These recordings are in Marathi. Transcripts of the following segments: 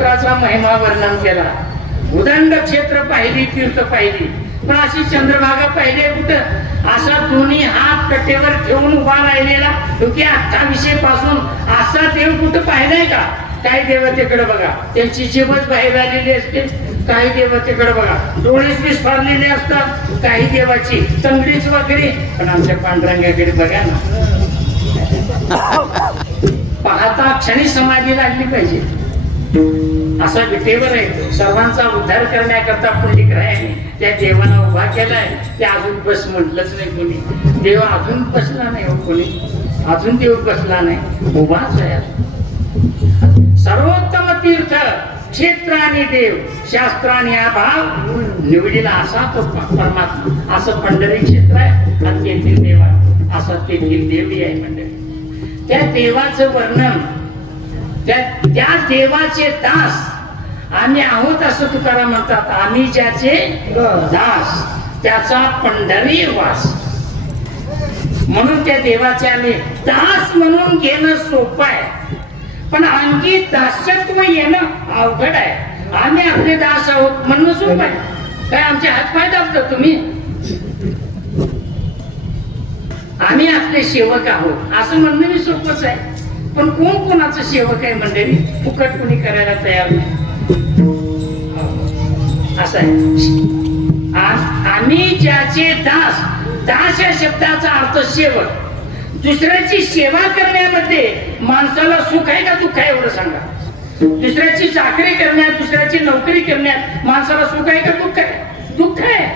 क्षेत्राचा महिमा वर्णन केला. उदंड क्षेत्र पाहिली, तीर्थ पाहिली, पण अशी चंद्रभागा पाहिली कुठं? असा दोन्ही हात कटेवर ठेवून उभा राहिलेला 28 पासून असा देव कुठं पाहिलाय का? काही देवतेकडे बघा, त्यांची जीवच बाहेर आलेली असते. काही देवतेकडे बघा, डोळेच विस्फारलेले असतात. काही देवाची तंगडीच वगैरे. पण आमच्या पांडुरंगाकडे बघा ना, पाहता क्षणी समाधी लागली पाहिजे. असा विटेवर आहे. सर्वांचा उद्धार करण्याकरता पुंडलिकरायाने त्या देवाला उभा केलाय. ते अजून बस म्हटलंच नाही कोणी. देव अजून बसला नाही हो कोणी. अजून देव बसला नाही, उभाच आहे. सर्वोत्तम तीर्थ क्षेत्र आणि देव शास्त्राने अभाव निवडीला असा तो परमात्मा. असं पंढरी क्षेत्र आहे आणि तेथील देव आहे. असा तेथील देवी आहे मंडळी. त्या देवाचं वर्णन, त्या देवाचे दास आम्ही आहोत असं तुकाराम म्हणतात. आम्ही ज्याचे दास त्याचा पंढरी वास. म्हणून त्या देवाचे आम्ही दास म्हणून घेणं सोपं आहे, पण आणखी दास्यत्व येणं अवघड आहे. आम्ही आपले दास आहोत म्हणणं सोपं आहे. काय आमचे हातपाय दाबता तुम्ही? आम्ही आपले सेवक आहोत असं म्हणणं मी सोपंच आहे. पण कोण कोणाचं सेवक आहे मंडळी? फुकट कोणी करायला तयार नाही. असं आहे. आम्ही ज्याचे दास, दास या शब्दाचा अर्थ सेवक. दुसऱ्याची सेवा करण्यामध्ये माणसाला सुख आहे का दुःख आहे एवढं सांगा. दुसऱ्याची चाकरी करण्यात, दुसऱ्याची नोकरी करण्यात माणसाला सुख आहे का दुःख आहे? दुःख आहे.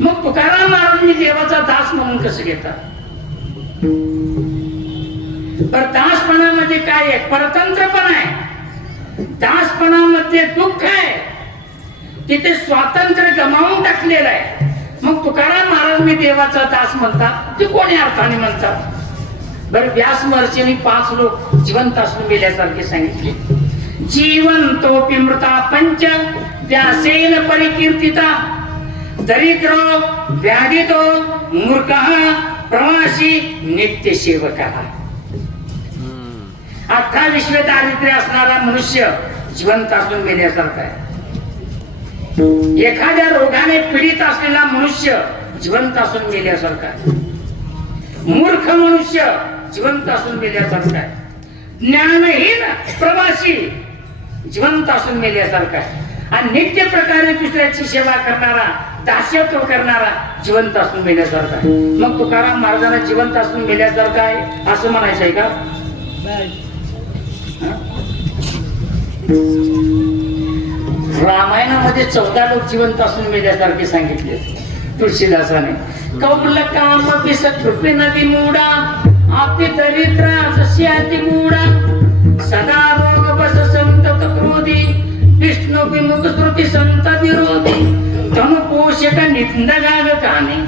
मग तुकाराम महाराजांनी देवाचा दास म्हणून कसं घेतात? पर दासपणामध्ये काय आहे? परतंत्रपणा आहे. दासपणामध्ये दुःख आहे. तिथे स्वातंत्र्य गमावून टाकलेलं आहे. मग तुकाराम महाराज मी देवाचा दास म्हणतात ते कोण्या अर्थाने म्हणतात? बरं, व्यास महर्षींनी 5 लोक जिवंत असून मेल्यासारखे सांगितले. जीवंतोपि मृता पंच व्यासेन परिकीर्तिता दरिद्रो व्याधितो मूर्खः प्रवासी नित्य सेवकः. 28 दारिद्र्य असणारा मनुष्य जिवंत असून मेल्यासारखा आहे. एखाद्या रोगाने पीडित असलेला मनुष्य जिवंत असून मेल्यासारखा आहे. मूर्ख मनुष्य जिवंत असून मेल्यासारखा आहे. ज्ञानहीन प्रवासी जिवंत असून मेल्यासारखा आहे. आणि नित्य प्रकारे दुसऱ्याची सेवा करणारा, दास्यत्व करणारा जिवंत असून मेल्यासारखा आहे. मग तुकाराम महाराजांना जिवंत असून मेल्यासारखा आहे असं म्हणायचं आहे का? रामायणामध्ये 14 लोक जिवंत असून मेल्यासारखे सांगितले तुळशीदासाने. कौल काम विसकृपी नदी मूडा आपली दरिद्र जशी अति मूडा सदा रोग बस संतत क्रोधी विष्णू विमुख श्रुती संत विरोधी धनु पोषक निंदगाग कानी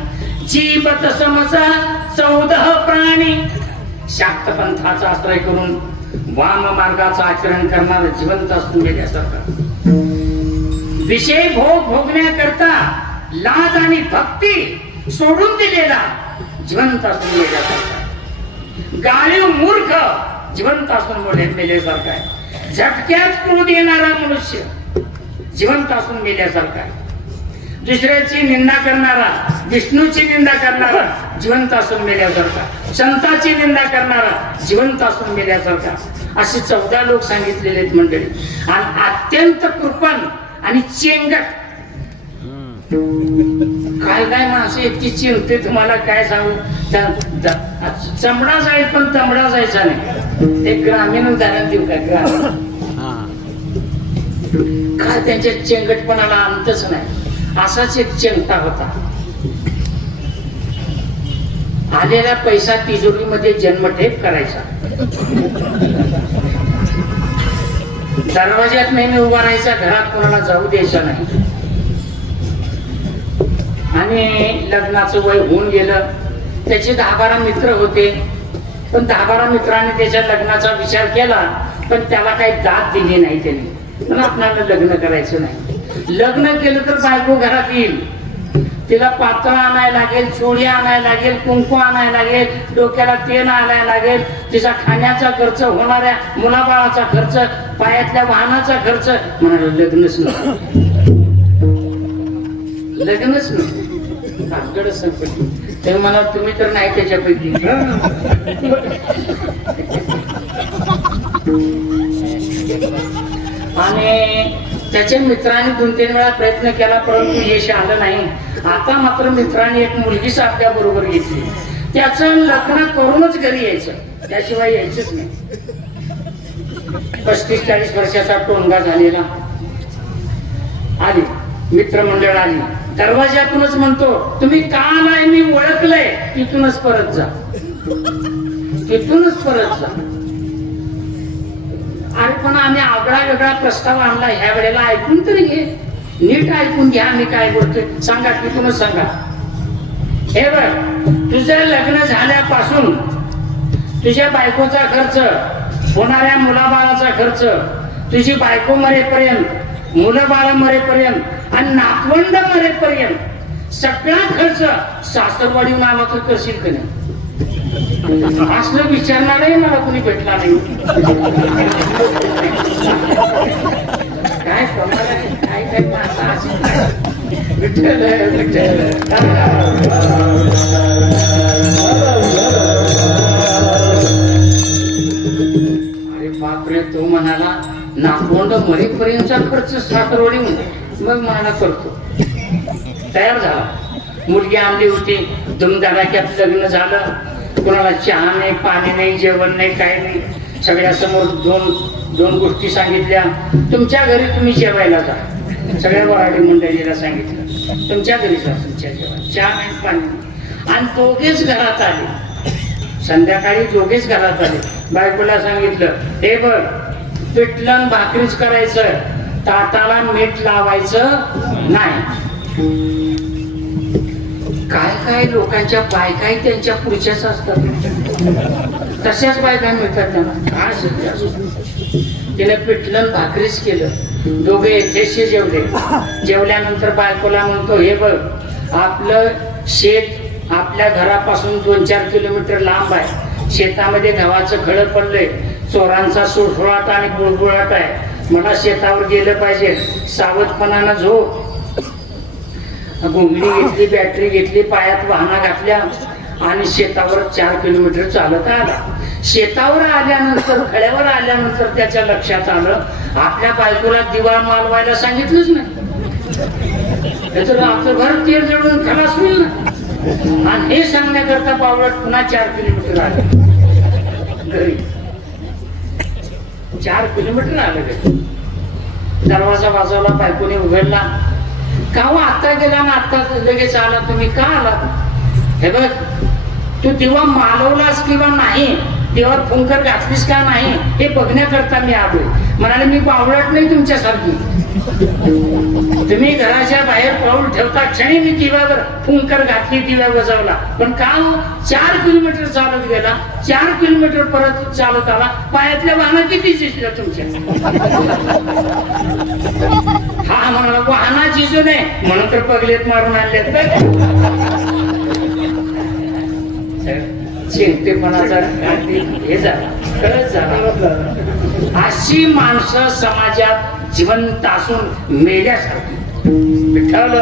जीवत समसा 14 प्राणी. शाक्त पंथाचा आश्रय करून वाम मार्गाचं आचरण करणारा जिवंत असून मेल्यासारखा. विषय भोग भोगण्याकरता लाज आणि भक्ती सोडून दिलेला जिवंत असून मेल्यासारखा. गाळीव मूर्ख जिवंत असून मेल्यासारखा आहे. झटक्यात क्रोध येणारा मनुष्य जिवंत असून मेल्यासारखा आहे. दुसऱ्याची निंदा करणारा, विष्णूची निंदा करणारा जिवंत असून मेल्यासारखा. संतांची निंदा करणारा जिवंत असून मेल्यासारखा. असे 14 लोक सांगितलेले आहेत मंडळी. आणि अत्यंत कृपण आणि चेंगट. काय काय माणसं इतकी चिंते तुम्हाला काय सांगू. चमडा जाईल पण तमडा जायचा नाही. एक ग्रामीण उदाहरण देऊ का? ग्रामीण काय त्यांच्या चेंगटपणाला अंतच नाही. असाच एक चेंगटा होता. आलेला पैसा तिजोरीमध्ये जन्मठेप करायचा. दरवाज्यात नेहमी उभा राहायचा, घरात कोणाला जाऊ द्यायचा नाही. आणि लग्नाचं वय होऊन गेलं. त्याचे 10-12 मित्र होते, पण 10-12 मित्रांनी त्याच्या लग्नाचा विचार केला, पण त्याला काही दाद दिली नाही त्यांनी. पण आपल्याला लग्न करायचं नाही. लग्न केलं तर बायको घरात येईल, तिला पातळ आणायला लागेल, चोळी आणायला लागेल, कुंकू आणायला लागेल, डोक्याला तेल आणायला लागेल, तिचा खाण्याचा खर्च, होणाऱ्या मुलाबाळाचा खर्च, पायातल्या वाहनाचा खर्च. म्हणाले लग्नच नको, लग्नच नको, आकडं संकट. ते म्हणा तुम्ही तर नाही त्याच्यापैकी. आणि त्याच्या मित्रांनी 2-3 वेळा प्रयत्न केला, परंतु यश आलं नाही. आता मात्र मित्रांनी एक मुलगी आपल्या बरोबर घेतली. त्याचं लग्न करूनच घरी यायचं, त्याशिवाय यायचंच नाही. 35-40 वर्षाचा टोनगा झालेला आली, मित्रमंडळ आली. दरवाजातूनच म्हणतो, तुम्ही का आलाय मी ओळखलंय, तिथूनच परत जा, तिथूनच परत जा. अरे पण आम्ही आगळा वेगळा प्रस्ताव आणला, ह्या वेळेला ऐकून तरी घे, नीट ऐकून घ्या मी काय बोलतोय. सांगा, तिथूनच सांगा. हे बघ, तुझं लग्न झाल्यापासून तुझ्या बायकोचा खर्च, होणाऱ्या मुलाबाळाचा खर्च, तुझी बायको मरेपर्यंत, मुलं बाळ मरेपर्यंत आणि नातवंड मरेपर्यंत सगळा खर्च सासरवाडीहून आला तर करशील का नाही? असलं विचारणारही मला कुणी भेटला नाही. काय प्रमाण आहे, काय काय माणसं विठ्ठल विठ्ठल. अरे बापरे, तो म्हणाला नातवंड मरेपर्यंतचा खर्च सासरवाडीहून, मग म्हणाला करतो. तयार झाला, मुलगी आणली होती, धुमधडाक्यात लग्न झालं. कोणाला चहा नाही, पाणी नाही, जेवण नाही, काय नाही. सगळ्या समोर दोन गोष्टी सांगितल्या. तुमच्या घरी तुम्ही जेवायला जा. सगळ्या वराडी मंडळीला सांगितलं, तुमच्या घरी जा, तुमच्या जेवण, चहा नाही, पाणी नाही. आणि दोघेच घरात आले. संध्याकाळी दोघेच घरात आले. बायकोला सांगितलं, हे बघ, पिठलं भाकरीच करायचं, ताटाला मीठ लावायचं नाही. काय काय लोकांच्या बायकाही त्यांच्या पुढच्याच असतात, तशाच बायका मिळतात त्यांना. काय तिने पिठलं भाकरीच केलं. दोघे यथेशी जेवले. जेवल्यानंतर बायकोला म्हणतो, हे बघ, आपलं शेत आपल्या घरापासून 2-4 किलोमीटर लांब आहे. शेतामध्ये गव्हाचं खळं पडलंय, चोरांचा सुळसुळाट आणि बुळबुळाट आहे. मला शेतावर गेलं पाहिजे. सावधपणानं झोप. घोंगडी घेतली, बॅटरी घेतली, पायात वाहना घातल्या आणि शेतावर 4 किलोमीटर चालत आला. शेतावर आल्यानंतर, खड्यावर आल्यानंतर त्याच्या लक्षात आलं, आपल्या बायकोला दिवा मालवायला सांगितलंच नाही. त्याचं आमचं घर तेल जळून खलास होईल ना. आणि हे सांगण्याकरता बावळट पुन्हा 4 किलोमीटर आले घरी. 4 किलोमीटर आलं घरी. दरवाजा वाजवला, बायकोने उघडला. का हो आता गेला ना, आता लगेच आला, तुम्ही का आला? हे बघ, तू दिवा मालवलास किंवा नाही, देवात फुंकर घातलीस का नाही, हे बघण्याकरता मी आलोय. म्हणाले, मी बावळट नाही तुमच्यासारखी. तुम्ही घराच्या बाहेर पाऊल ठेवता क्षणी मी दिव्यावर फुंकर घातली, दिव्या वजवला. पण का 4 किलोमीटर चालत गेला, 4 किलोमीटर परत चालत आला. पायातल्या वाहना किती झिजल्या तुमच्या? हा म्हणाला, वाहना झिजू नये म्हणून तर पगलेत मारून आणलेत. चिंतेपणाचा हे झाला, खरंच झाला. अशी माणसं समाजात जिवंत असून मेल्यासारखी. विठ्ठल.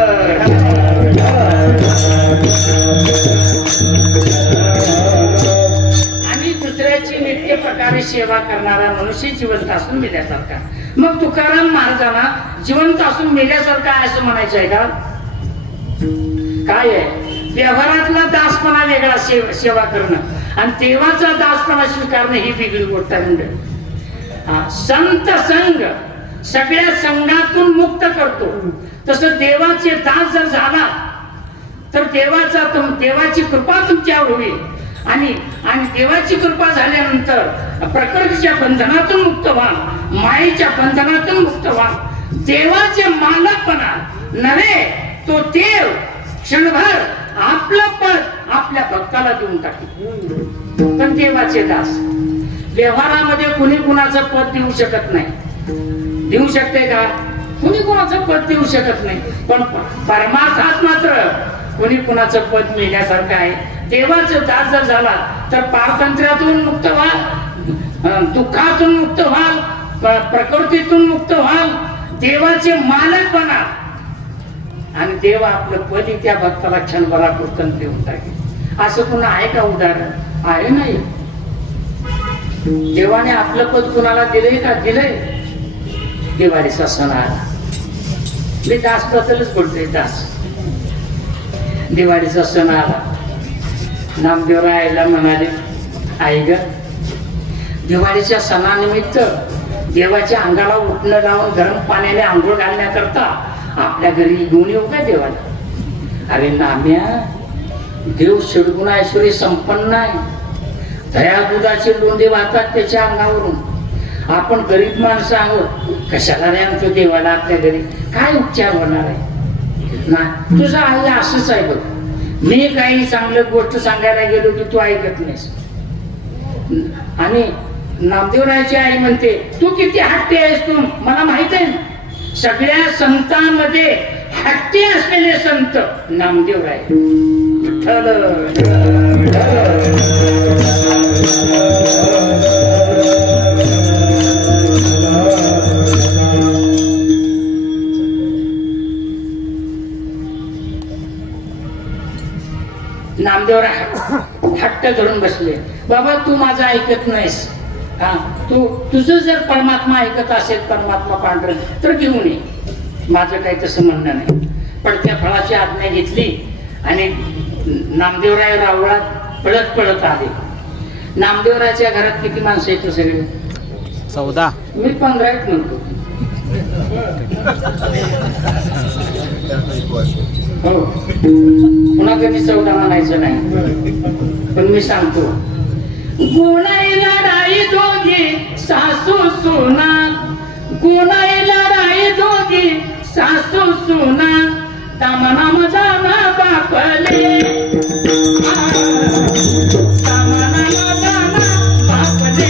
आणि दुसऱ्याची नित्य प्रकारे सेवा करणारा मनुष्य जिवंत असून मेल्यासारखा. मग तुकाराम महाराजांना जिवंत असून मेल्यासारखा असं म्हणायचं आहे का? काय आहे? व्यवहारातला दासपणा वेगळा, सेवा करणं, आणि देवाचा दासपणा स्वीकारणं ही वेगळी गोष्ट आहे. संत संघ सगळ्या संघातून मुक्त करतो. तसं देवाचे दास जर झाला तर देवाची कृपा तुमच्यावर होईल. आणि देवाची कृपा झाल्यानंतर प्रकृतीच्या बंधनातून मुक्त व्हा, मायेच्या बंधनातून मुक्त व्हा. देवाचे मालकपणा नव्हे, तो देव क्षणभर आपलं पद आपल्या भक्ताला देऊन टाकेल. पण देवाचे दास. व्यवहारामध्ये कुणी कुणाचं पद देऊ शकत नाही. देऊ शकते का? कुणी कुणाचं पद देऊ शकत नाही, पण परमार्थात मात्र कुणी कुणाचं पद मिळण्यासारखं आहे. देवाचं दास जर झाला तर पारतंत्र्यातून मुक्त व्हाल, दुःखातून मुक्त व्हाल, प्रकृतीतून मुक्त व्हाल, देवाचे मालक बना आणि देव आपलं पदी त्या भक्ताला क्षणभरापुरतं देऊन टाकेल. असं पुन्हा आहे का उदाहरण? आहे नाही. देवाने आपलं पद कुणाला दिलंय का? दिलंय. दिवाळीचा सण आला, मी दास बद्दलच बोलतोय. दास दिवाळीचा सण आला, नामदेव रायाला म्हणाले, आई ग, दिवाळीच्या सणानिमित्त देवाच्या अंगाला उठणं लावून गरम पाण्याने आंघोळ घालण्याकरता आपल्या घरी घेऊन येऊ का देवाला? अरे नाम्या, देव षडगुण ऐश्वर्य संपन्न आहे. दया दुधाचे लोंढे वाहतात त्याच्या अंगावरून. आपण गरीब माणसं आहोत, कशाला नाही आणतो देवाला आपल्या घरी? काय उपचार होणार आहे ना? तुझं आई असंच आहे बघ. मी काही चांगलं गोष्ट सांगायला गेलो की तू ऐकत नाहीस. आणि नामदेवरायाची आई म्हणते, तू किती हट्टी आहेस तू, मला माहित आहे. सगळ्या संतांमध्ये हट्टी असलेले संत नामदेवराय. नामदेवराय हट्ट धरून बसले. बाबा तू माझं ऐकत नाहीस, हा, तू तुझं जर परमात्मा ऐकत असेल, परमात्मा पांढर, तर घेऊन ये. माझं काही तसं म्हणणं नाही. पण त्या फळाची आज्ञा घेतली आणि नामदेवराय रावळात पळत पळत आले. नामदेवरायच्या घरात किती माणसं आहेत सगळे? 14. मी 15 म्हणतो. हो, पुन्हा कधी 14 म्हणायचं नाही. पण मी सांगतो, गुणाई लढाई दोघी सासू सुना, गुणाई लढाई दोघी सासू सुना, दमनाम जाना बापले, दमनाम जाना बापले.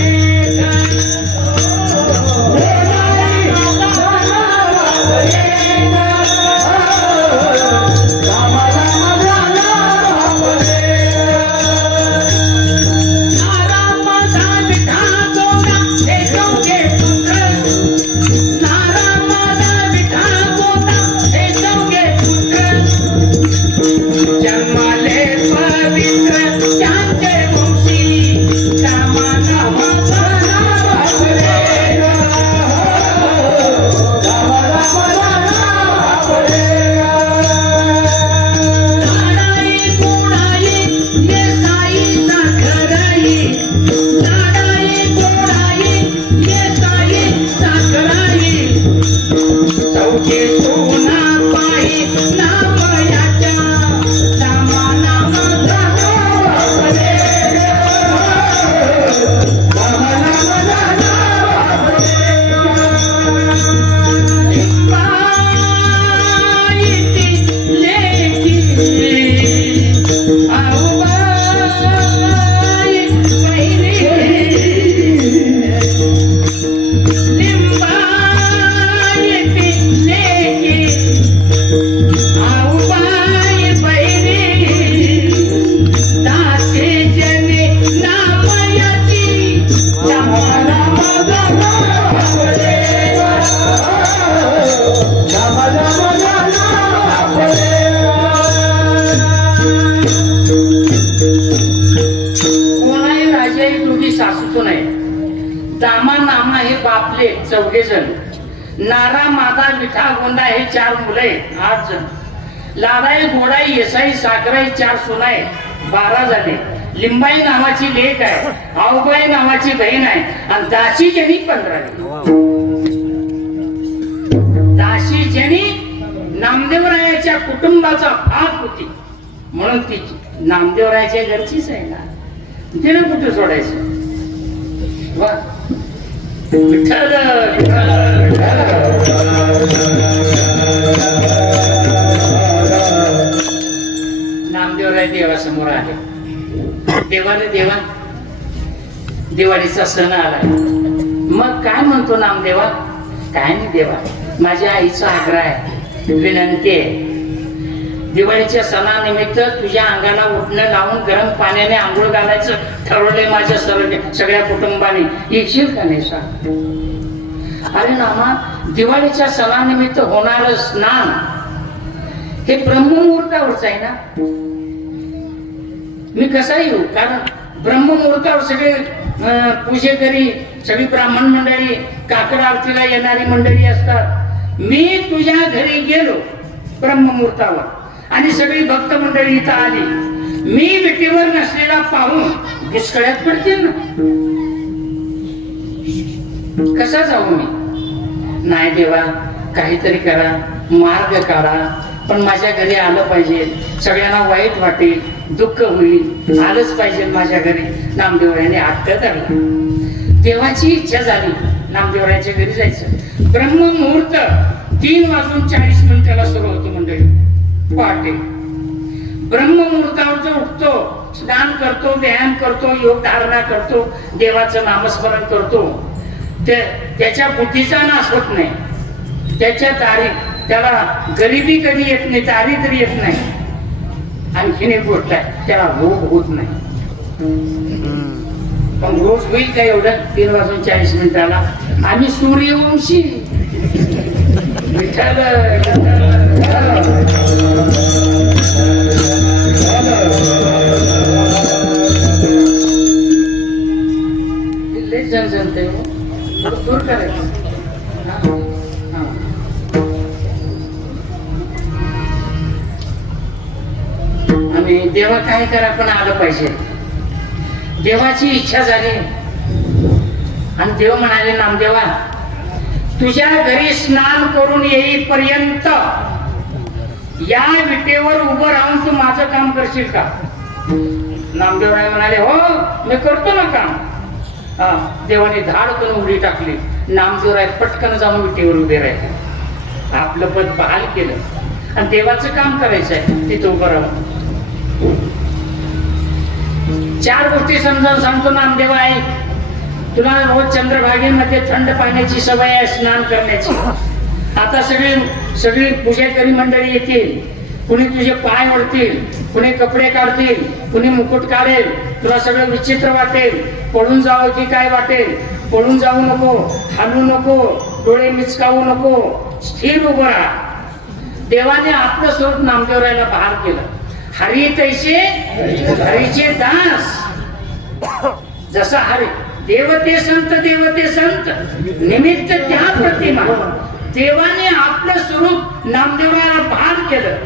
चौघे जण, नारा मादा विठा गोंदा हे 4 मुलं आहेत, 8 जण. लाडाई गोडाई येसाई साखराई 4 सुना आहेत, 12 झाले. लिंबाई नावाची लेक आहे, आऊबाई नावाची बहीण आहे आणि दासी जणी 15. दासी जणी नामदेवरायाच्या कुटुंबाचा भाग होती म्हणून ती नामदेवरायाच्या घरचीच आहे ना, तिने कुठे सोडायचं? वा विठ्ठल नामदेवराय देवासमोर आले. देवाने देवा दिवाळीचा सण आलाय, मग काय म्हणतो नामदेवा? काय नाही देवा, माझ्या आईचा आग्रह आहे, विनंती आहे, दिवाळीच्या सणानिमित्त तुझ्या अंगाला उठणं लावून गरम पाण्याने आंघोळ घालायचं ठरवलंय माझ्या सगळ्या कुटुंबाने. येशील का नाही सांग? अरे नामा, दिवाळीच्या सणानिमित्त होणार स्नान हे ब्रह्ममुहूर्तावरच आहे ना. मी कसा येऊ? कारण ब्रह्ममुहूर्तावर सगळे पूजेकरी, सगळी ब्राह्मण मंडळी, काकड आरतीला येणारी मंडळी असतात. मी तुझ्या घरी गेलो ब्रह्ममुहूर्तावर आणि सगळी भक्त मंडळी इथं आली, मी विटेवर नसलेला पाहून दुष्काळात पडतील ना. कसा जाऊ मी? नाही देवा, काहीतरी करा, मार्ग काढा, पण माझ्या घरी आलं पाहिजे. सगळ्यांना वाईट वाटेल, दुःख होईल, आलंच पाहिजे माझ्या घरी. नामदेवरायाने हट्ट धरला. देवाची इच्छा झाली, नामदेवरायाच्या घरी जायचं. ब्रह्ममुहूर्त 3:40 सुरू होतो मंडळी, पहाटे. ब्रह्ममुहूर्तावर जो उठतो, स्नान करतो, व्यायाम करतो, योग धारणा करतो, देवाचं नामस्मरण करतो, त्याच्या बुद्धीचा नाश होत नाही. त्याला गरिबी कधी येत नाही, दारिद्र्य येत नाही. आणखीन एक गोष्ट आहे, त्याला रोग होत नाही. पण रोज होईल का एवढं 3:40? आम्ही सूर्यवंशी. विठ्ठल जनते दूर करायचं. आणि देवा काय करा, पण आलं पाहिजे. देवाची इच्छा झाली आणि देव म्हणाले, नामदेवा, तुझ्या घरी स्नान करून येईपर्यंत या विटेवर उभं राहून तू माझं काम करशील का? नामदेवराय म्हणाले, हो मी करतो ना काम. देवाने धाड करून उडी टाकली. नामदेवराय पटकन जाऊन विटेवर उभे राहिले, आपलं पद बहाल केलं आणि देवाचं काम करायचं आहे तिथं उभं राहून. 4 गोष्टी समजावून सांगतो नामदेव आहे. तुला रोज चंद्रभागेमध्ये थंड पाण्याची सवय आहे, स्नान करण्याची. आता सगळी पूजेकरी मंडळी येतील, कुणी तुझे पाय ओढतील, कुणी कपडे काढतील, कुणी मुकुट काढेल. तुला सगळं विचित्र वाटेल, पळून जावं की काय वाटेल. पळून जाऊ नको, हालू नको, डोळे मिचकावू नको, स्थिर उभं राहा. देवाने आपलं स्वरूप नामदेवरायला बहार केलं. हरी तैसे हरीचे दास. जसा हरी देवते संत निमित्त त्या प्रतिमा. देवाने आपलं स्वरूप नामदेवरायाला बहार केलं.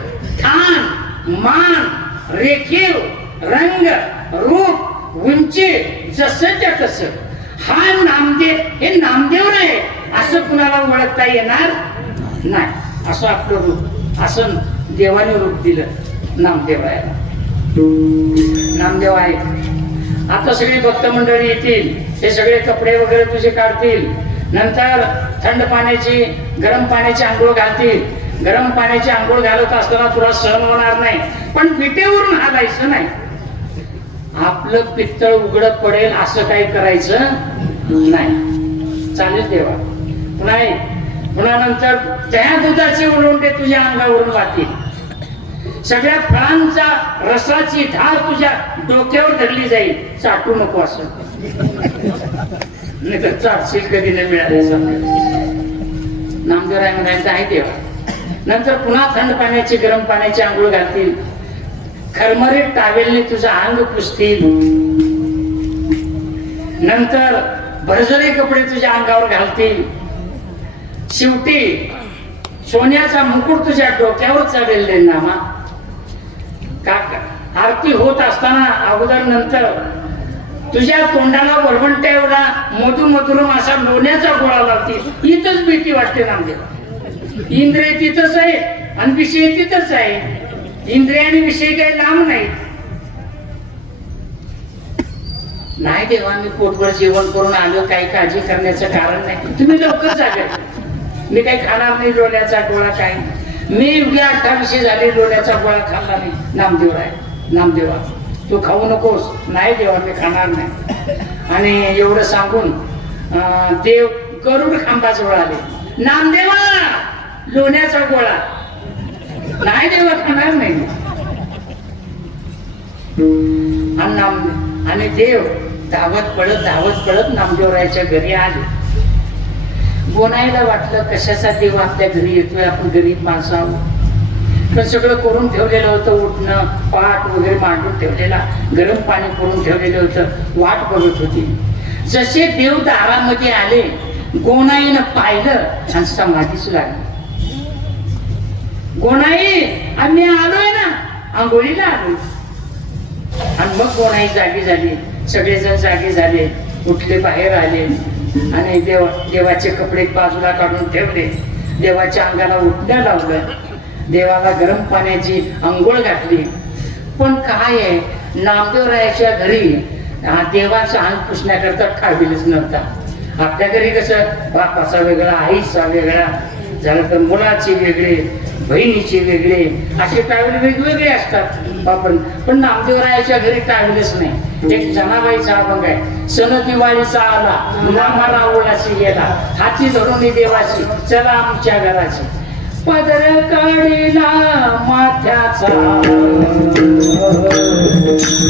ठाण, मान, रेखीव, रंग, रूप, उंची जसंच्या तसं. हा नामदेव, हे नामदेवराय असं कुणाला ओळखता येणार नाही. असं आपलं रूप, असं देवाने रूप दिलं नामदेवरायाला. नामदेव आहे. आता सगळी भक्त मंडळी येतील, हे सगळे कपडे वगैरे तुझे काढतील. नंतर थंड पाण्याची, गरम पाण्याची आंघोळ घालतील. गरम पाण्याची आंघोळ घालत असताना तुला सहन होणार नाही, पण विटेवरून हालायचं नाही. आपलं पित्तळ उघड पडेल असं काही करायचं नाही. चालेल देवा. पुन्हा नंतर त्या दुधाचे उलंडे तुझ्या अंगावरून वाहतील. सगळ्या फळांचा रसाची धार तुझ्या डोक्यावर धरली जाईल. चाटू नको असं, नाही तर चाटशील कधी नाही मिळालं. नामदेवराय म्हणायचं आहे देवा. नंतर पुन्हा थंड पाण्याची, गरम पाण्याची आंघोळ घालतील. खरमरीत टावेलने तुझं अंग पुसतील. नंतर भरजरी कपडे तुझ्या अंगावर घालतील. शेवटी सोन्याचा मुकुट तुझ्या डोक्यावर चढेल दे नामा. आरती होत असताना अगोदर नंतर तुझ्या तोंडाला वरवंट्या एवढा मधुमधुरम असा लोण्याचा गोळा लावतील. इथंच भीती वाटते नामदेव. इंद्रिय तिथंच आहे आणि विषय तिथंच आहे. इंद्रिय आणि विषय काही लांब नाही. नाही देवा, मी पोटभर जेवण करून आलो, काही काळजी करण्याचं कारण नाही. तुम्ही लवकर जागा. मी काही खाणार नाही लोण्याचा गोळा. काय मी उद्या 28 झाले, लोण्याचा गोळा खाल्ला नाही. नामदेवा तू खाऊ नकोस. नाही देवा, मी खाणार नाही. आणि एवढं सांगून देव गरुड खांबाजवळ आले नामदेवा लोण्याचा गोळा नाही देवा खाणार नाही. आणि देव धावत पळत नामदेवरायाच्या घरी आले. गोनाईला वाटलं कशाचा देव आपल्या घरी येतोय, आपण गरीब माणसं आहोत. पण सगळं करून ठेवलेलं होतं, उठणं पाट वगैरे मांडून ठेवलेला, गरम पाणी करून ठेवलेलं होतं, वाट बघत होती. जसे देव दारामध्ये आले गोनाईनं पाहिलं आणि समाधीच लागली. गोनाई आम्ही आलोय ना, आंघोळीला आलोय. आणि मग गोनाई जागी झाली, सगळेजण जागे झाले, उठले, बाहेर आले आणि देवाचे कपडे बाजूला काढून ठेवले, देवाच्या अंगाला उठणं लावलं, देवाला गरम पाण्याची अंघोळ घातली. पण काय आहे, नामदेवरायाच्या घरी देवाचा अंग पुसण्याकरता टावेलच नव्हता. आपल्या घरी कसं बापाचा वेगळा, आईचा वेगळा, झालं तर मुलाचे वेगळे, बहिणीचे वेगळे, असे टावेल वेगवेगळे असतात बापन. पण नामदेवरायाच्या घरी टावेलच नाही. एक जनाबाईचा अभंग आहे, सण दिवाळीचा आला नामाला ओळाची गेला, हाती धरून देवाची चला आमच्या घराची. पदर काढीला माथ्याचा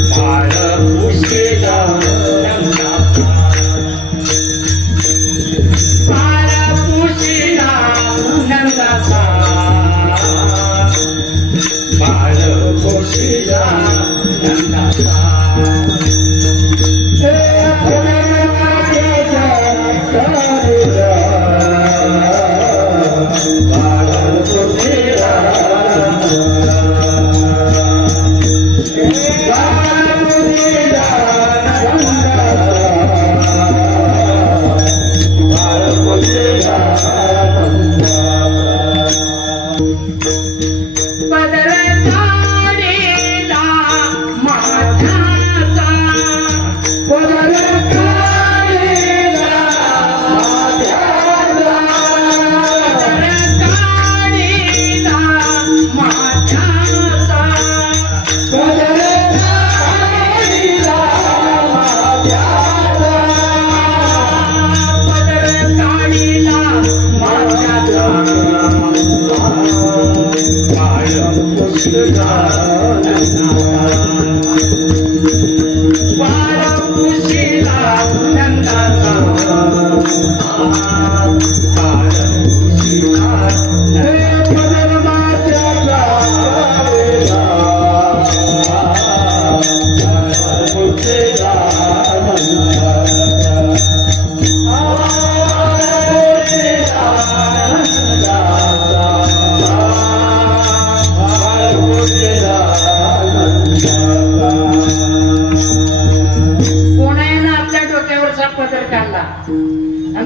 बाळ पुशीला नंदाचा, बाळ पुशीला नंदाचा, बाळ पुशीला नंदाचा.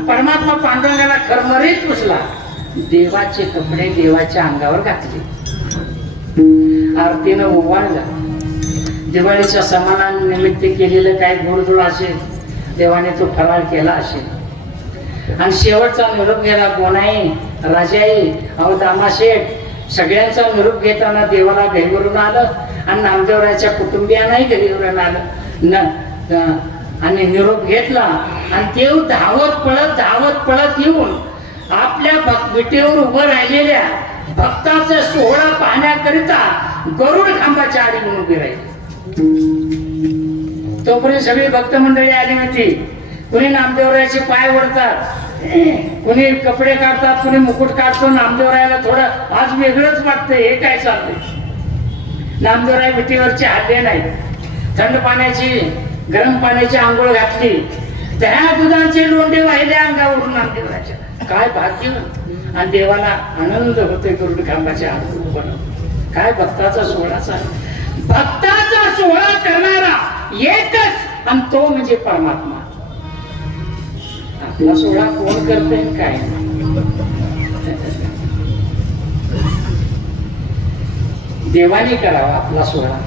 परमात्मा पांडुरंगाला खरमरीत पुसला, देवाचे कपडे देवाच्या अंगावर घातले, आरतीनं ओवाळला. दिवाळीच्या सणानिमित्त केलेलं काय गोडधोड असेल, देवाने तो फराळ केला असेल. आणि शेवटचा निरोप गेला. गोनाई, राजाई, अहो दामाशेठ सगळ्यांचा निरोप घेताना देवाला घरीवरून आलं आणि नामदेवरायाच्या कुटुंबियांनाही घरीवरून आलं आणि निरोप घेतला. आणि देव धावत पळत येऊन आपल्या विटेवर उभं राहिलेल्या भक्ताचा सोहळा पाहण्याकरिता गरुड खांबाच्या आडी म्हणून उभी राहिली. तोपर्यंत सगळी भक्त मंडळी आली होती. कुणी नामदेवरायाचे पाय ओढतात, कुणी कपडे काढतात, कुणी मुकुट काढतो. नामदेवरायाला थोडं आज वेगळंच वाटतंय, हे काय चाललंय. नामदेवराय विटेवरचे हल्ले नाही, थंड पाण्याची गरम पाण्याची आंघोळ घातली, त्या दुधाचे लोंढे वाहिले अंगावरून नामदेवराच्या. काय भाग्य. आणि देवाला आनंद होतोय गरुड खांबाच्या आंघोळ बनव. काय भक्ताचा सोहळाचा, भक्ताचा सोहळा करणारा एकच, आणि तो म्हणजे परमात्मा. आपला सोहळा कोण करतोय काय, देवाने करावा आपला सोहळा.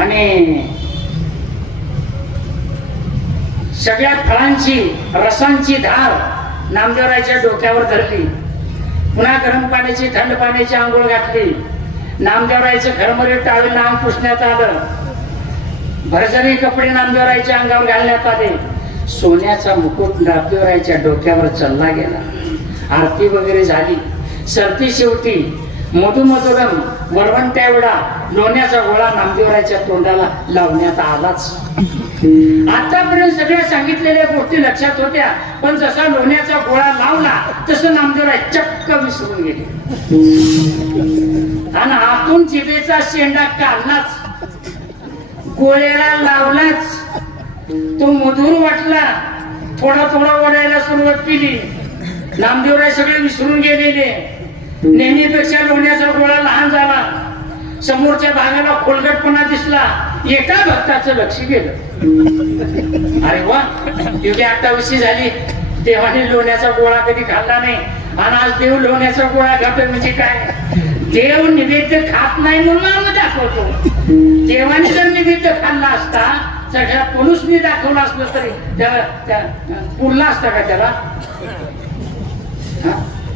आणि सगळ्या फळांची रसांची धार नामदेवरायाच्या डोक्यावर धरली. पुन्हा गरम पाण्याची थंड पाण्याची आंघोळ घातली. नामदेवरायाचं घरमध्ये टावेल नाम पुसण्यात आलं. भरजरी कपडे नामदेवरायाच्या अंगावर घालण्यात आले. सोन्याचा मुकुट नामदेवरायच्या डोक्यावर चढला गेला. आरती वगैरे झाली. सरती शेवटी मधुमधुरम वरवंट्या एवढा लोण्याचा गोळा नामदेवरायच्या तोंडाला लावण्यात आलाच. आतापर्यंत सगळ्या सांगितलेल्या गोष्टी लक्षात होत्या, पण जसा लोण्याचा गोळा लावला तसं नामदेवराय चक्क विसरून गेले. आणि आतून जिभेचा शेंडा काढलाच, गोळ्याला लावलाच. तो मधुर वाटला. थोडा थोडा ओढायला सुरुवात केली. नामदेवराय सगळे विसरून गेलेले. नेहमीपेक्षा लोण्याचा गोळा लहान झाला. समोरच्या भागाला खोलगटपणा दिसला. एका भक्ताचं लक्ष गेलं. अरे वा, एवढी 28 झाली, देवाने लोण्याचा गोळा कधी खाल्ला नाही आणि आज देव लोण्याचा गोळा खातोय म्हणजे काय? देव निवेद्य खात नाही म्हणून आम्ही दाखवतो. देवाने जर निवेद्य खाल्ला असता, सगळ्या पुरुषनी दाखवला असलं तरी त्याला पुरला असता का?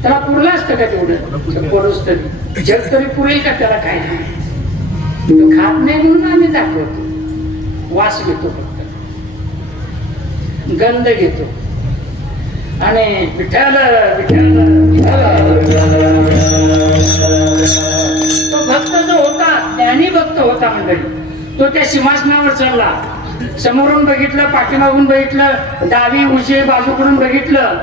त्याला पुरला असतं का तेवढं? पुरुष तरी जग तरी पुरेल का त्याला? काय नाही. तो खात नाही म्हणून आम्ही दाखवतो. वास घेतो, फक्त गंध घेतो आणि विठ्ठल विठ्ठल. तो भक्त जो होता, ज्ञानी भक्त होता मंडळी, तो त्या सिंहासनावर चढला. समोरून बघितलं, पाठीमागून बघितलं, डावी उजवी बाजूकडून बघितलं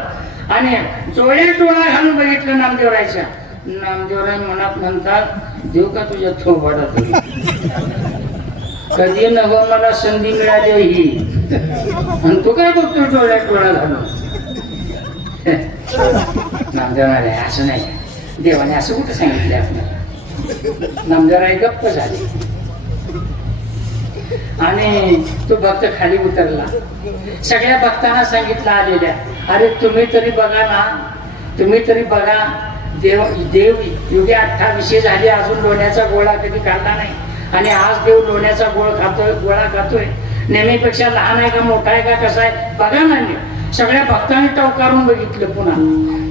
आणि डोळ्यात डोळा घालून बघितलं नामदेवरायच्या. नामदेवराय मनात म्हणतात, देव का तुझ्या थोबाडात कधी नव मला संधी मिळाली ही, आणि तू काय बघतो डोळ्यात डोळा घालून? नामदेवराय असं नाही, देवाने असं कुठं सांगितलं आपल्याला? नामदेवराय गप्प झाले आणि तो भक्त खाली उतरला. सगळ्या भक्तांना सांगितलं आलेल्या, अरे तुम्ही तरी बघा ना, तुम्ही तरी बघा. देव देव युगे 28 झाली, अजून लोण्याचा गोळा कधी खाल्ला नाही आणि आज देव लोण्याचा गोळा खातोय. नेहमीपेक्षा लहान आहे का मोठा आहे का कसा आहे बघा ना. सगळ्या भक्तांनी टवकारून बघितलं. पुन्हा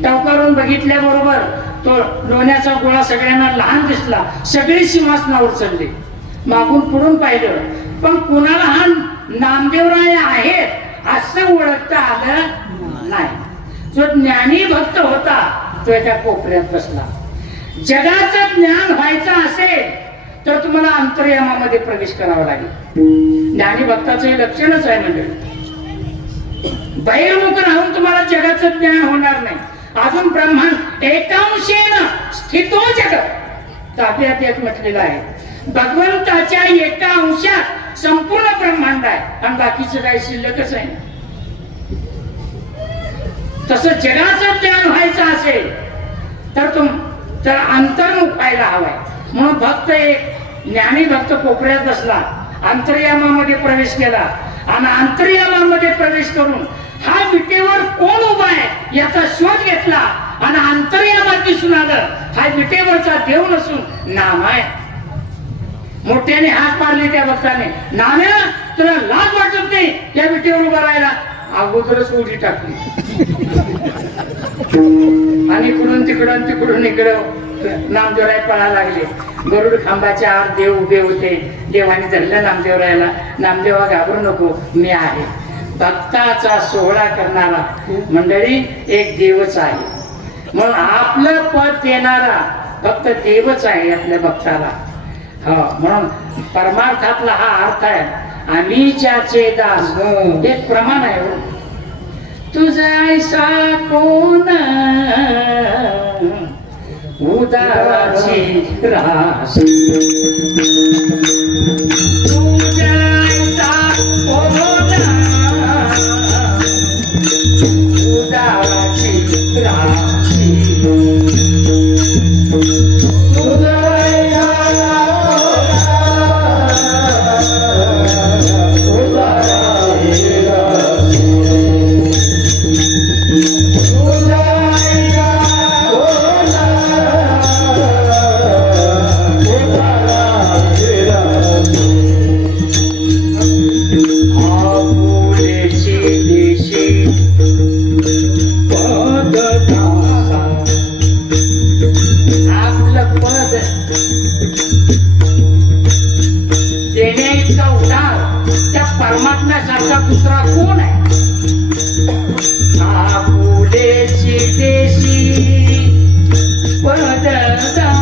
टवकारून बघितल्याबरोबर तो लोण्याचा गोळा सगळ्यांना लहान दिसला. सगळे सिंहासनावर चढले. मागून पुढून पाहिलं, पण कुणाला हा नामदेवराय आहे असं ओळखता आलं नाही. जो ज्ञानी भक्त होता तो एका कोपऱ्यात बसला. जगाचं ज्ञान व्हायचं असेल तर तुम्हाला अंतर्यामामध्ये प्रवेश करावा लागेल. ज्ञानी भक्ताचं हे लक्षणच आहे. म्हणजे बहिर्मुख राहून तुम्हाला जगाचं ज्ञान होणार नाही. अजून ब्रह्मांड एकांशेन स्थितो जगत ताब्यात येत म्हटलेलं आहे. भगवंताच्या एका अंशात संपूर्ण ब्रह्मांड आहे आणि बाकीचं काही शिल्लकच आहे. तसं जगाचं ज्ञान व्हायचं असेल तर अंतर्मुख व्हायला हवाय. म्हणून भक्त एक ज्ञानी भक्त कोपऱ्यात बसला, अंतर्यामामध्ये प्रवेश केला आणि अंतर्यामामध्ये प्रवेश करून हा विटेवर कोण उभा आहे याचा शोध घेतला आणि अंतर्यामात दिसून आलं हा विटेवरचा देव नसून नाम आहे. मोठ्याने हात मारले त्या भक्ताने, नाम्या तुला लाज वाटत नाही या विटेवर उभा राहायला? अगोदरच उडी टाकली आणि इकडून तिकडून इकडं नामदेवराय पळायला लागले. गरुड खांबाच्या आत देव उभे होते. देवाने धरलं नामदेवरायला. नामदेवा घाबरू नको, मी आहे. भक्ताचा सोहळा करणारा मंडळी एक देवच आहे. म्हणून आपलं पद देणारा फक्त देवच आहे आपल्या भक्ताला. म्हणून परमार्थातला हा अर्थ आहे, आम्ही ज्याचे दास. एक प्रमाण आहे. तुझा ऐसा कोण उदाराची रास, तुझा ऐसा कोण उदाराची राशी, सारखा दुसरा कोण आहे? आपुलेची देशी पददा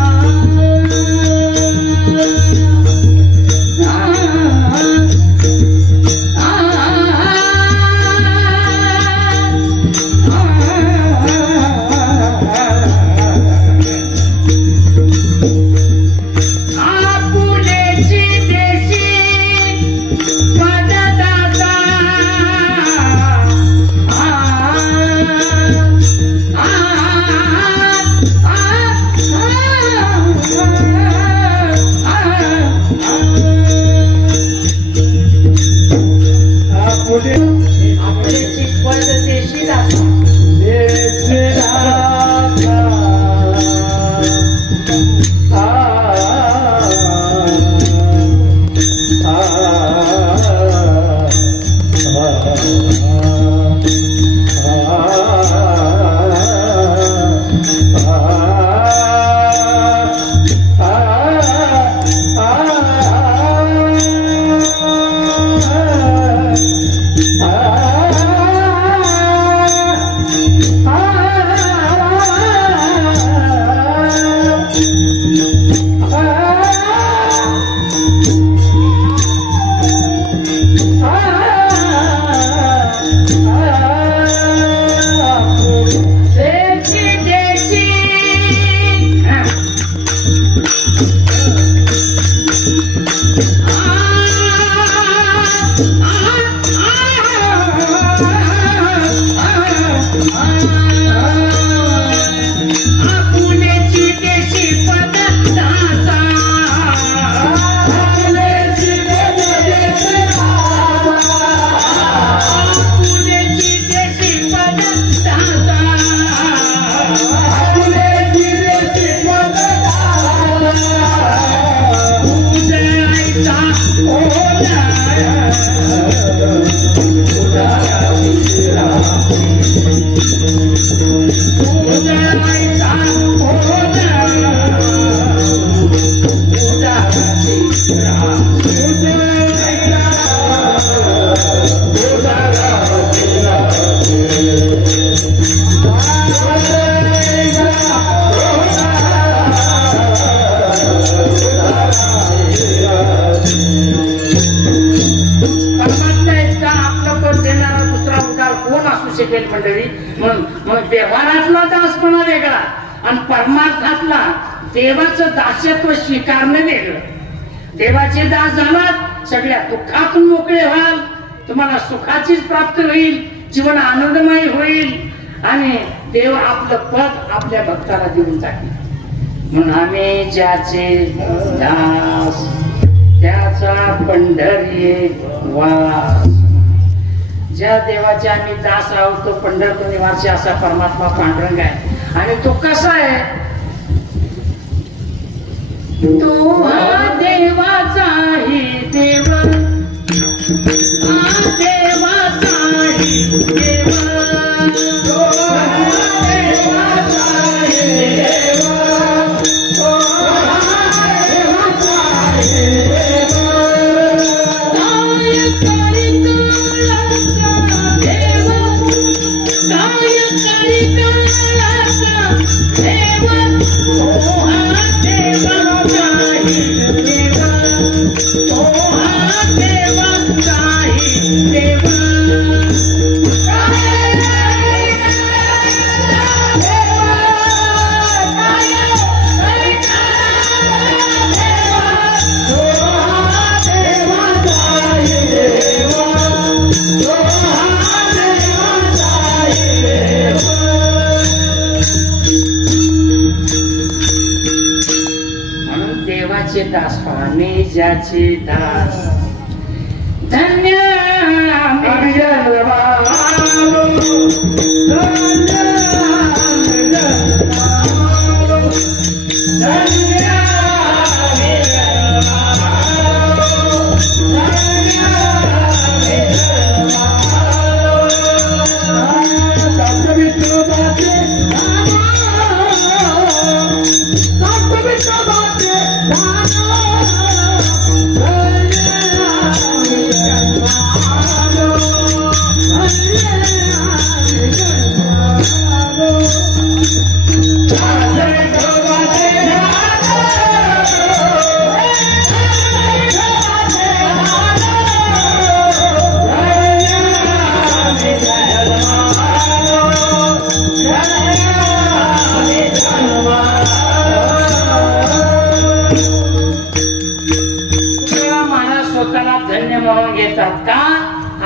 मंडळी. मग व्यवहारातला दासपणा वेगळा आणि परमार्थातला देवाचं दास्यत्व स्वीकारणं वेगळं. देवाचे दास झालात सगळ्या दुःखातून मोकळे व्हाल, तुम्हाला सुखाचीच प्राप्ती होईल, जीवन आनंदमय होईल आणि देव आपलं पद आपल्या भक्ताला देऊन टाकेल. म्हणून आम्ही ज्याचे दास त्याचा पंढरी वास. ज्या देवाचे आम्ही दास आहोत तो पंढरपूर निवासी असा परमात्मा पांडुरंग आहे. आणि तो कसा आहे? तो हा देवाचाही देव, हा देवाचाही देव, तो हा देवाचाही देव, तो हा देवाचाही देव. काय करीत देव, काय करीत देव, तो हा देवाचाही देव, तो हा देवाचाही देव. देवाचे दास पाहणे ज्याचे दास धन्य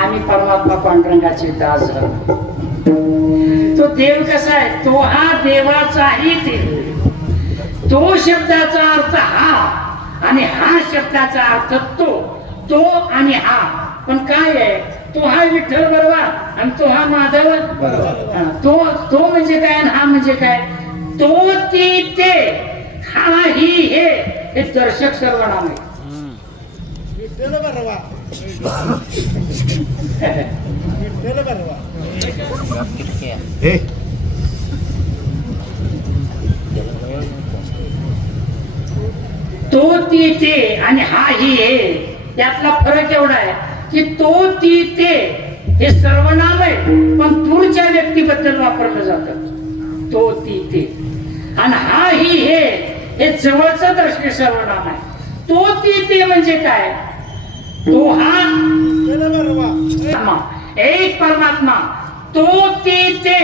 आम्ही परमात्मा पांडुरंगाचे दास झालो. तो देव कसा आहे? तो हा देवाचाही देव. तो शब्दाचा अर्थ हा आणि हा शब्दाचा अर्थ तो आणि हा. पण काय आहे? तो हा विठ्ठल बरोबर आणि तो हा माधव. तो म्हणजे काय आणि हा म्हणजे काय? तो ती ते हा ही हे दर्शक सर्वनाम आहे. तो ती ते आणि हा ही हे यातला फरक एवढा आहे की तो ती ते हे सर्वनाम आहे पण दूरच्या व्यक्तीबद्दल वापरलं जातं. तो ती ते आणि हा ही हे जवळचं दर्शक सर्वनाम आहे. तो ती ते म्हणजे काय? तो हा एक परमात्मा. तो ती ते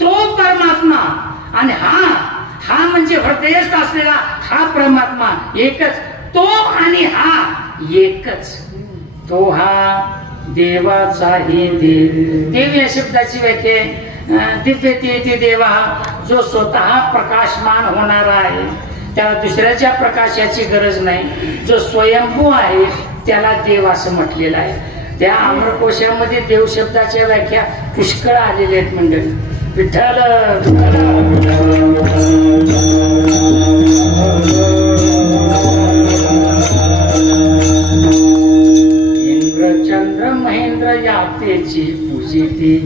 तो परमात्मा आणि हा म्हणजे हृदयस्थ असलेला हा परमात्मा एकच. तो आणि हा एकच. तो हा देवाचाही देव. देव या शब्दाची व्याख्या दिव्य ते देवा जो स्वतः प्रकाशमान होणारा आहे त्याला दुसऱ्याच्या प्रकाशाची गरज नाही. जो स्वयंभू आहे त्याला देव असं म्हटलेलं आहे. त्या अमरकोशामध्ये देव शब्दाच्या व्याख्या पुष्कळ आलेल्या आहेत मंडळी. विठ्ठल इंद्र चंद्र महेंद्र यातेची पूजिती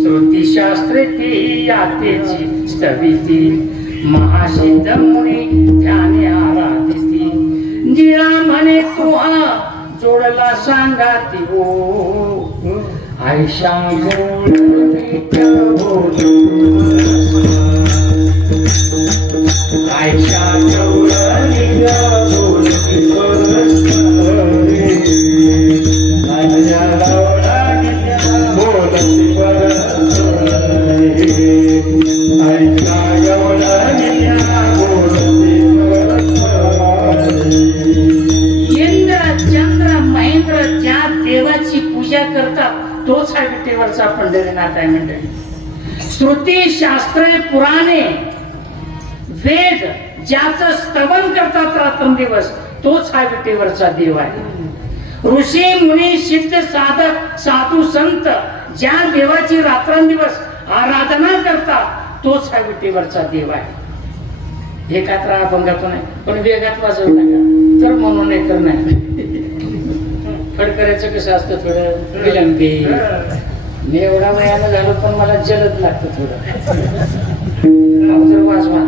श्रुतीशास्त्रे ती यातेची स्तविती महासिद्ध मुनी ध्याने आराधिती निळा म्हणे तुहा जोडला सांगाती हो आयशा तोच हा विठ्ठलवरचा पंढरीनाथ आहे मंडळी. श्रुती शास्त्रे पुराणे वेद ज्याचं स्तवन करतात रात्रंदिवस तोच हा विठ्ठलवरचा देव आहे. ऋषी मुनी सिद्ध साधक साधू संत ज्या देवाची रात्रंदिवस आराधना करतात तोच हा विठ्ठलवरचा देव आहे. एकात अभंगातून आहे पण वेगात वाजवू नका तर म्हणून नाही तर नाही. फडकऱ्याचं कसं असतं थोडं विलंबी. मी एवढा वयानं झालो पण मला जलद लागतं थोडं. तर वाजवा.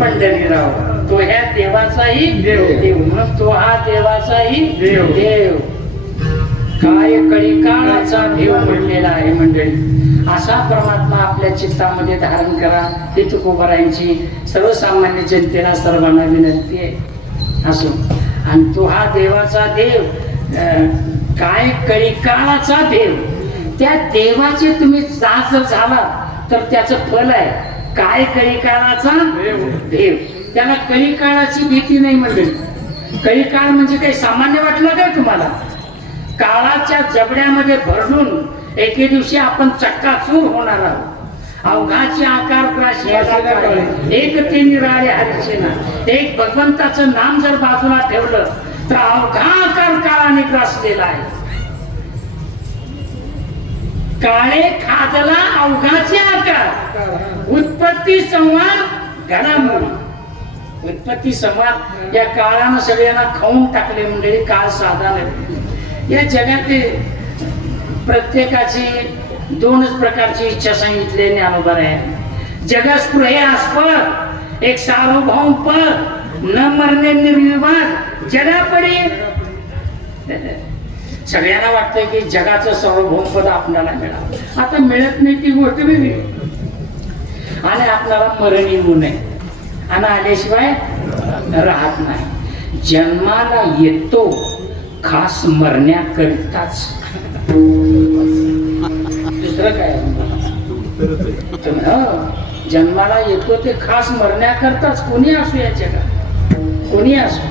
पंढरीराव तो ह्या देवाचाही देव. तो हा देवाचाही देव. काय कळीकाळाचा देव म्हणलेला आहे मंडळी. असा परमात्मा आपल्या चित्तामध्ये धारण करा ही तुकोबारायांची सर्वसामान्य जनतेला सर्वांना विनंती आहे. असो आणि तो हा देवाचा देव काय कळीकाळाचा देव, त्या देवाचे तुम्ही दास जर झाला तर त्याचं फल आहे काय कळीकाळाचा देव. त्याला कळीकाळाची भीती नाही मंडळी. कळीकाळ म्हणजे काही सामान्य वाटलं काय तुम्हाला? काळाच्या जबड्यामध्ये भरडून एके दिवशी आपण चक्काचूर होणार आहोत. अवघाचे आकार एक ते निराळे हरिसेना, एक भगवंताचं नाम जर बाजूला ठेवलं तर अवघा आकार काळाने ग्रासलेला आहे. काळे खादला अवघाचे आकार, उत्पत्ती संवाद घडामोडी. उत्पत्ती संवाद या काळानं सगळ्यांना खाऊन टाकले मंडळी. काळ साधा नाही. या जगातले प्रत्येकाची दोनच प्रकारची इच्छा सांगितली ज्ञानोबा आहे. जगस्पृहेस्पद, एक सार्वभौम पद, न मरणे निर्विवाद जगापडे. सगळ्यांना वाटतंय की जगाचं सार्वभौम पद आपल्याला मिळावं. आता मिळत नाही ती गोष्ट वेगळी, आणि आपल्याला मरण येऊ नये आणि आल्याशिवाय राहत नाही. जन्माला येतो खास मरण्याकरिताच, दुसरं काय? जन्माला येतो ते खास मरण्याकरताच. कोणी असो या जगात, कोणी असो.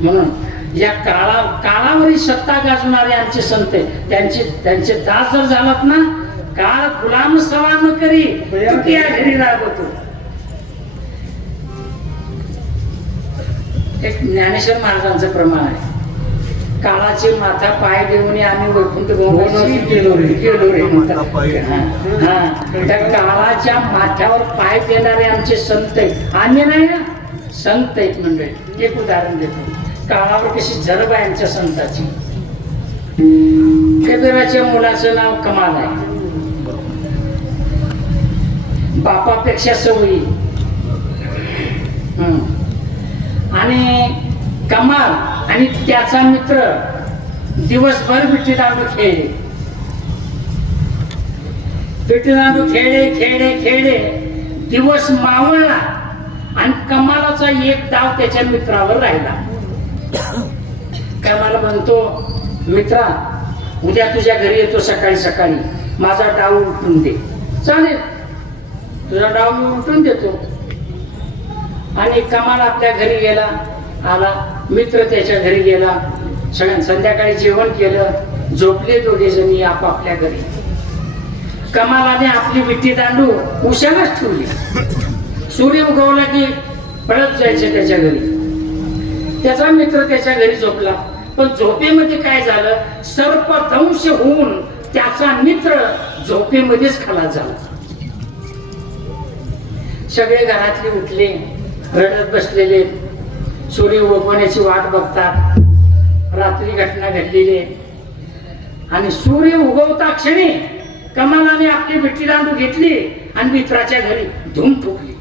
म्हणून या काळावरील सत्ता गाजवणारे आमचे संत त्यांचे दास जर झालात ना, काळ गुलाम सलाम करी घरी राबवतो. एक ज्ञानेश्वर महाराजांचं प्रमाण आहे. काळाचे माथा पाय देऊन आम्ही वैकुंठ गेलो रे. त्या काळाच्या माथ्यावर पाय देणारे आमचे संत आहेत. आम्ही नाही ना, संत आहेत मंडळी. एक उदाहरण देतो. काळावर कशी जरब आहे आमच्या संताची. कबीराच्या मुलाचं नाव कमाल आहे. बापापेक्षा सवयी. आणि कमाल आणि त्याचा मित्र दिवसभर विट्टीदांडू खेळले. विट्टीदांडू खेळे दिवस मावळला आणि कमालाचा एक डाव त्याच्या मित्रावर राहिला. कमाल म्हणतो, मित्रा उद्या तुझ्या घरी येतो सकाळी सकाळी, माझा डाव उलटून दे. चालेल, तुझा डाव मी उलटून देतो. आणि कमाल आपल्या घरी गेला, आला. मित्र त्याच्या घरी गेला. संध्याकाळी जेवण केलं, झोपले दोघे जणी आपापल्या घरी. कमालाने आपली विट्टी दांडू उशालाच ठेवली. सूर्य उगवला की पळत जायचे त्याच्या घरी. त्याचा मित्र त्याच्या घरी झोपला. पण झोपेमध्ये काय झालं, सर्पदंश होऊन त्याचा मित्र झोपेमध्येच खलास झाला. सगळे घरातले उठले, रडत बसलेले, सूर्य उगवण्याची वाट बघतात. रात्री घटना घडलेली आहे. आणि सूर्य उगवता क्षणी कमालाने आपली विट्टी दांडू घेतली आणि मित्राच्या घरी धूम ठोकली.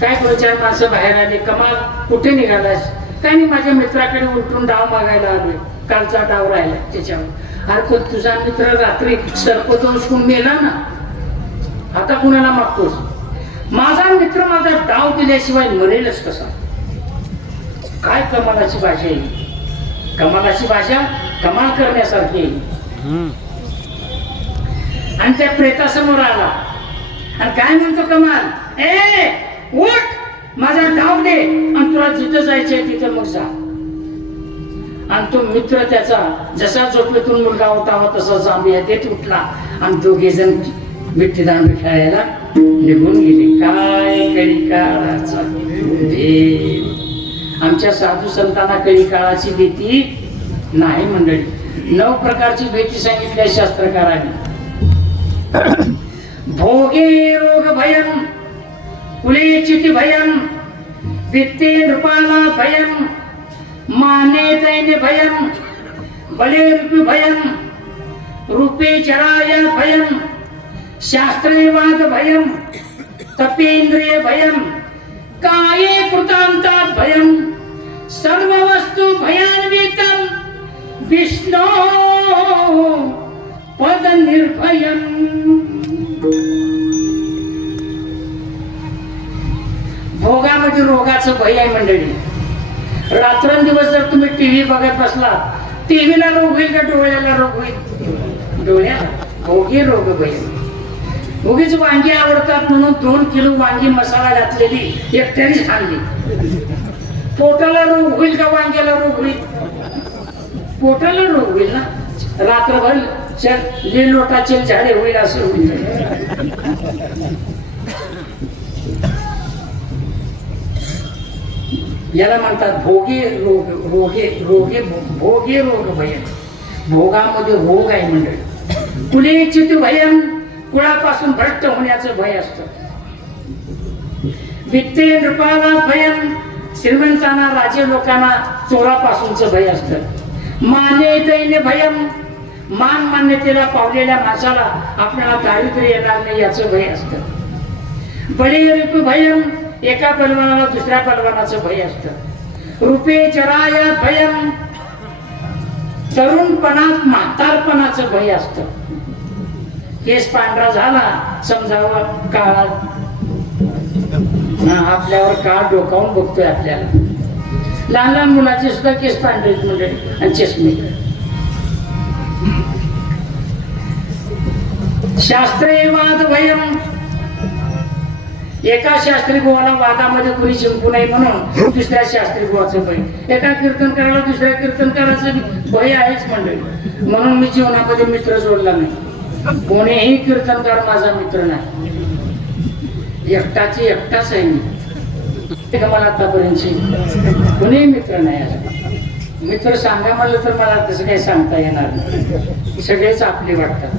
काय 2-4 माणसं बाहेर आली. कमाल कुठे निघालास? काय नाही, माझ्या मित्राकडे उलटून डाव मागायला आलोय. कालचा डाव राहिला त्याच्यावर. अरे पण तुझा मित्र रात्री सर्पदंश होऊन मेला ना, आता कुणाला मागतोस? माझा मित्र माझा डाव दिल्याशिवाय मरेलच कसा? काय कमालाची भाषा आहे. कमालाची भाषा कमाल करण्यासारखी आहे. आणि त्या प्रेतासमोर आला आणि काय म्हणतो कमाल, ए उठ, माझा डाव दे आणि तुला जिथं जायचंय तिथं मग जा. आणि तो मित्र त्याचा जसा झोपेतून मुलगा होता तसा जांभया देत उठला आणि दोघे जण विट्टी दांडू खेळायला निघून गेले. काय कळीकाळाचा देव. आमच्या साधू संतांना कळीकाळाची भीती नाही मंडळी. 9 प्रकारची भीती सांगितल्या शास्त्रकारांनी. भोगे रोग भयम, कुले चिती भयम, वित्ते नृपाला भयम, माने दैन्य भयम, बले रूपी भयम, रूपे जराया भयम, शास्त्रेवाद भयम, तपेंद्रिय भयम, काये कृतांतात भयम, निर्भयम् भोगामध्ये रोगाचं भय आहे मंडळी. रात्रंदिवस जर तुम्ही टीव्ही बघत बसला, टीव्हीला रोग होईल का डोळ्याला रोग होईल? डोळ्याला. भोगी रोग भय. उगीच वांगी आवडतात म्हणून 2 किलो वांगी मसाला घातलेली एकट्यानेच खाल्ली. पोटाला रोग होईल का वांग्याला रोग होईल? पोटाला रोग होईल ना. रात्रभर लोटाचे झाडे होईल असं होईल. याला म्हणतात भोगी रोग. भोगी रोग भय. भोगामध्ये रोग आहे मंडळी. कुलेचित भयम, कुळापासून भ्रष्ट होण्याचं भय असतं. वित्ते नृपाला भयम, श्रीमंतांना राजे लोकांना चोरापासूनच भय असतं. माने दैन्य भयम, मान मान्यतेला पावलेल्या माणसाला आपल्याला दारिद्र्य येणार नाही याचं भय असतं. बडे ऋतू भयम, एका बलवानाला दुसऱ्या बलवानाचं भय असतं. रूपे जराया भयम, तरुणपणात म्हातारपणाचं भय असतं. केस पांढरा झाला समजावं काळात आपल्यावर काळ डोकावून बघतोय आपल्याला. लहान लहान मुलाचे सुद्धा केस पांढरे मंडळी आणि चष्मे. शास्त्रीय वाद भयम, एका शास्त्री गोवाला वादामध्ये कोणी जिंकू नये म्हणून दुसऱ्या शास्त्री गोवाचं भय. एका कीर्तनकाराला दुसऱ्या कीर्तनकाराचं भय आहेच मंडळी. म्हणून मी जीवनामध्ये मित्र जोडला नाही. कोणीही कीर्तनकार माझा मित्र नाही. एकटाच आहे मी. मला आतापर्यंत कोणीही मित्र नाही. मित्र सांगा म्हणलं तर मला तसं काही सांगता येणार नाही. सगळेच आपले वाटतात.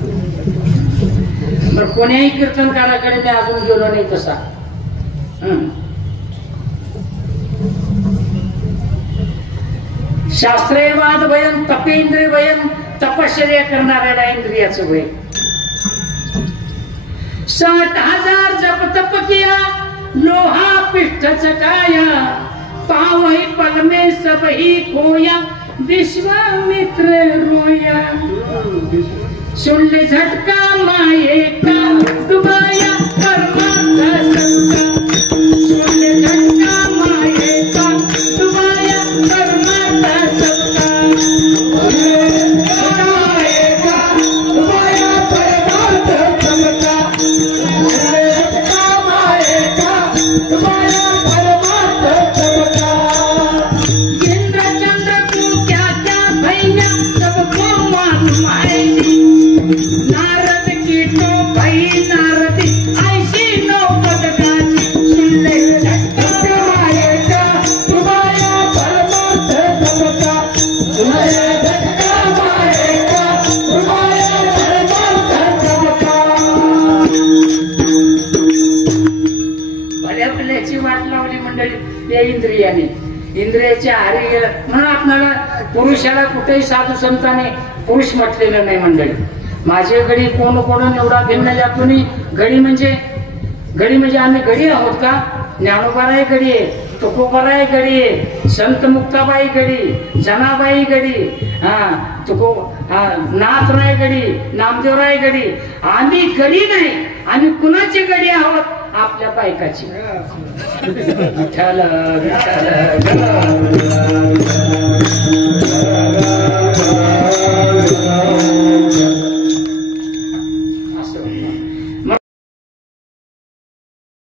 तर कोण्याही कीर्तनकाराकडे मी अजून गेलो नाही तसा. शास्त्रीयवाद भयम, तपेंद्रिय भयम, तपश्चर्या करणाऱ्याला इंद्रियाचं भय. 60,000 जप तप किया, लोहा पिष्ठ चकाया, पावही पल में सब ही खोया, विश्वामित्र रोया. सुन ले झटका माये का, डुबाया परमात्मा सबका. सुन ले झटका माये का, डुबाया परमात्मा सबका. माये का, डुबाया परमात्मा सबका. सुन ले झटका माये का, डुबाया परमात्मा सबका. इंद्र चंद्र को क्या क्या भैया, सबको मालूम है. नारद की तो भाई नारदी, ऐसी नौबत गाजी. सुन ले झटका माये का, डुबाया परमात्मा सबका. सुन ले झटका माये का, डुबाया परमात्मा सबका. भल्या भल्याची वाट लावली मंडळी या इंद्रियाने. इंद्रियाच्या आहारी गेलं म्हणून आपल्याला पुरुषाला कुठेही साधू संतांनी पुरुष म्हटलेलं नाही मंडळी. माझे घडी कोण कोण एवढा भिन्न जातून घडी म्हणजे आम्ही घडी आहोत का? ज्ञानोबाराय घडी आहे, तुकोबाराय घडी आहे, संत मुक्ताबाई घडी, जनाबाई घडी, नाथराय घडी, नामदेवराय घडी. आम्ही घडी नाही, आम्ही कुणाची घडी आहोत? आपल्या बायकाची. विठ्ठल विठ्ठल